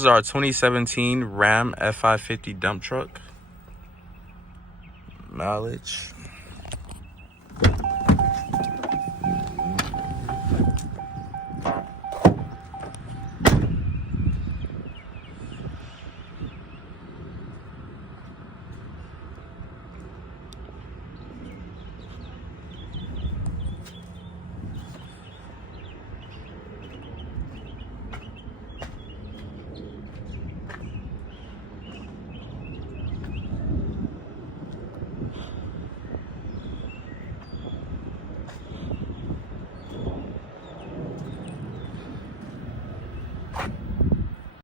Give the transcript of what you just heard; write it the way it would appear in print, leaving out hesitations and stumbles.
This is our 2017 Ram F550 dump truck. Mileage